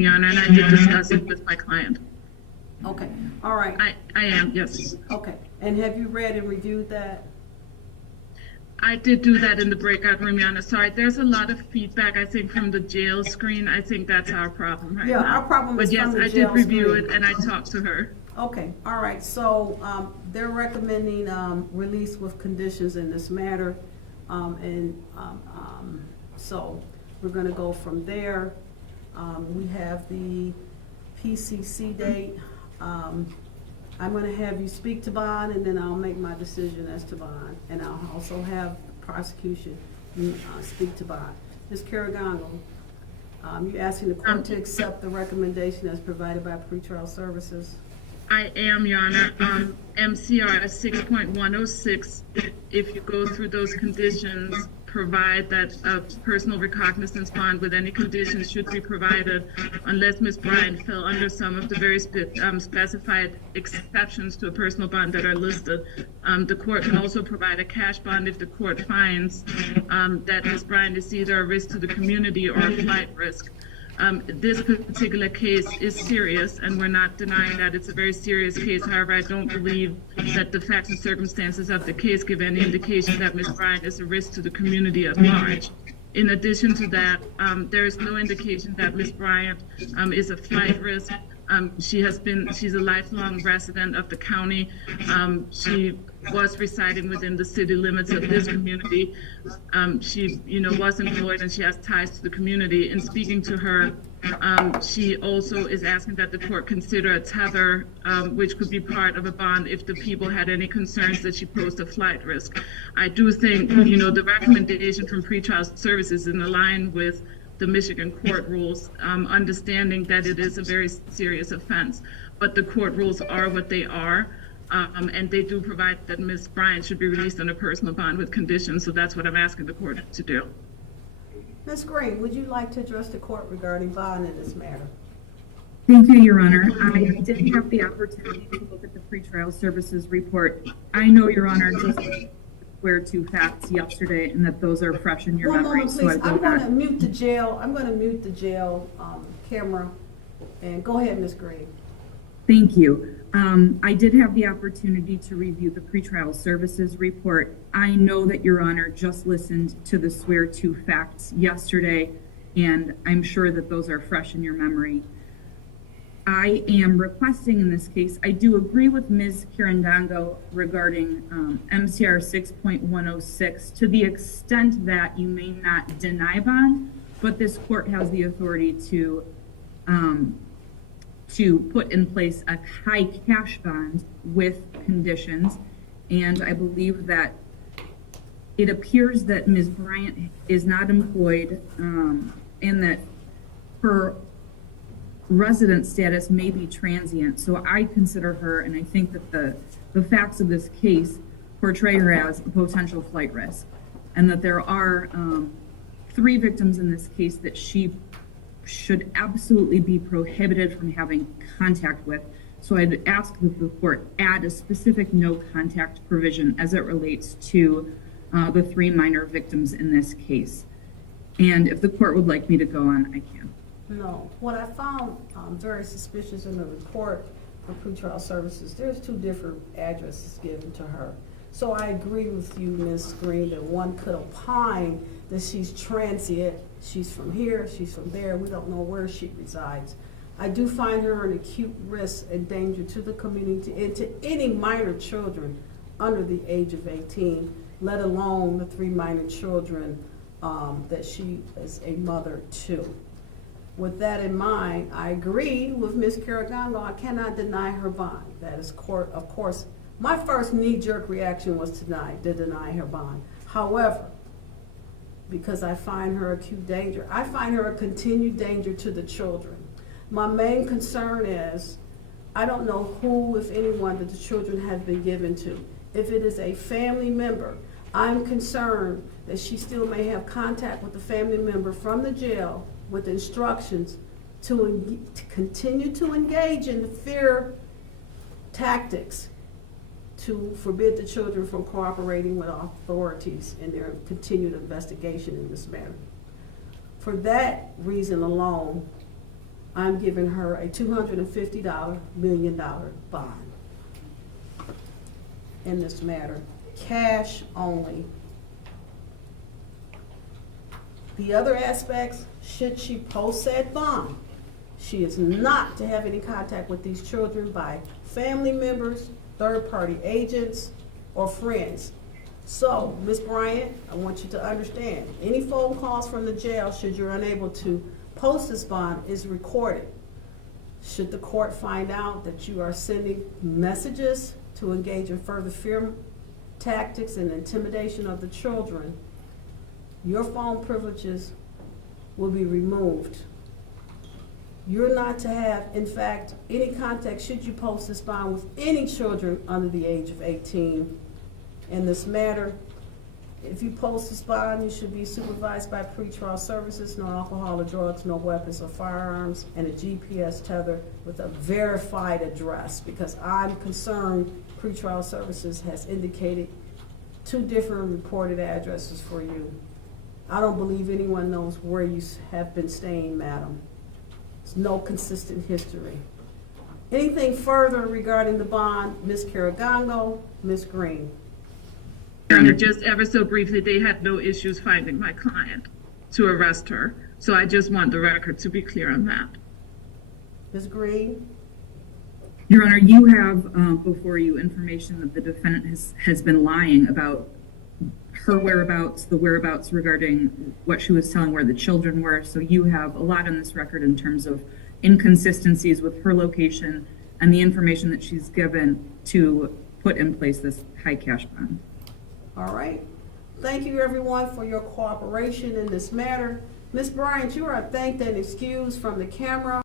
Your Honor, and I did discuss it with my client. Okay, all right. I am, yes. Okay, and have you read and reviewed that? I did do that in the breakout room, Your Honor. Sorry, there's a lot of feedback, I think, from the jail screen. I think that's our problem right now. Yeah, our problem is from the But yes, I jail did review screen. it, and I talked to her. Okay, all right, so they're recommending release with conditions in this matter. So we're gonna go from there. We have the PCC date. I'm gonna have you speak to bond, and then I'll make my decision as to bond. And I'll also have prosecution speak to bond. Ms. Carragongo, you're asking the court to accept the recommendation as provided by pretrial services? I am, Your Honor. MCR 6.106, if you go through those conditions, provide that a personal recognizance bond with any conditions should be provided unless Ms. Bryant fell under some of the very specified exceptions to a personal bond that are listed. The court can also provide a cash bond if the court finds that Ms. Bryant is either a risk to the community or a flight risk. This particular case is serious, and we're not denying that it's a very serious case. However, I don't believe that the facts and circumstances of the case give any indication that Ms. Bryant is a risk to the community at large. In addition to that, there is no indication that Ms. Bryant is a flight risk. She's a lifelong resident of the county. She was residing within the city limits of this community. She, was employed, and she has ties to the community. In speaking to her, she also is asking that the court consider a tether, which could be part of a bond if the people had any concerns that she posed a flight risk. I do think, the recommendation from pretrial services is in line with the Michigan court rules, understanding that it is a very serious offense. But the court rules are what they are, and they do provide that Ms. Bryant should be released on a personal bond with conditions, so that's what I'm asking the court to do. Ms. Green, would you like to address the court regarding bond in this matter? Thank you, Your Honor. I did have the opportunity to look at the pretrial services report. I know, Your Honor, just swear to facts yesterday, and that those are fresh in your memory. One moment, please. I'm going to mute the jail camera, and go ahead, Ms. Green. Thank you. I did have the opportunity to review the pretrial services report. I know that Your Honor just listened to the swear to facts yesterday, and I'm sure that those are fresh in your memory. I am requesting in this case, I do agree with Ms. Carragongo regarding MCR 6.106 to the extent that you may not deny bond, but this court has the authority to put in place a high cash bond with conditions. And I believe that it appears that Ms. Bryant is not employed, and that her resident status may be transient. So I consider her, and I think that the facts of this case portray her as a potential flight risk, and that there are 3 victims in this case that she should absolutely be prohibited from having contact with. So I'd ask that the court add a specific no contact provision as it relates to the 3 minor victims in this case. And if the court would like me to go on, I can. No. What I found very suspicious in the report for pretrial services, there's 2 different addresses given to her. So I agree with you, Ms. Green, that one could opine that she's transient. She's from here, she's from there. We don't know where she resides. I do find her an acute risk and danger to the community and to any minor children under the age of 18, let alone the 3 minor children that she is a mother to. With that in mind, I agree with Ms. Carragongo. I cannot deny her bond. That is court, of course. My first knee-jerk reaction was to deny her bond. However, because I find her acute danger, I find her a continued danger to the children. My main concern is, I don't know who, if anyone, that the children have been given to. If it is a family member, I'm concerned that she still may have contact with the family member from the jail with instructions to continue to engage in the fear tactics to forbid the children from cooperating with authorities in their continued investigation in this matter. For that reason alone, I'm giving her a $250 million bond in this matter, cash only. The other aspects, should she post said bond, she is not to have any contact with these children by family members, third-party agents, or friends. So, Ms. Bryant, I want you to understand, any phone calls from the jail, should you're unable to post this bond, is recorded. Should the court find out that you are sending messages to engage in further fear tactics and intimidation of the children, your phone privileges will be removed. You're not to have, in fact, any contact, should you post this bond, with any children under the age of 18 in this matter. If you post this bond, you should be supervised by pretrial services, no alcohol or drugs, no weapons or firearms, and a GPS tether with a verified address, because I'm concerned pretrial services has indicated 2 different reported addresses for you. I don't believe anyone knows where you have been staying, madam. There's no consistent history. Anything further regarding the bond, Ms. Caragongo, Ms. Green? Your Honor, just ever so briefly, they had no issues finding my client to arrest her. So I just want the record to be clear on that. Ms. Green? Your Honor, you have before you information that the defendant has been lying about her whereabouts, the whereabouts regarding what she was telling where the children were. So you have a lot on this record in terms of inconsistencies with her location and the information that she's given to put in place this high cash bond. All right. Thank you, everyone, for your cooperation in this matter. Ms. Bryant, you are thanked and excused from the camera.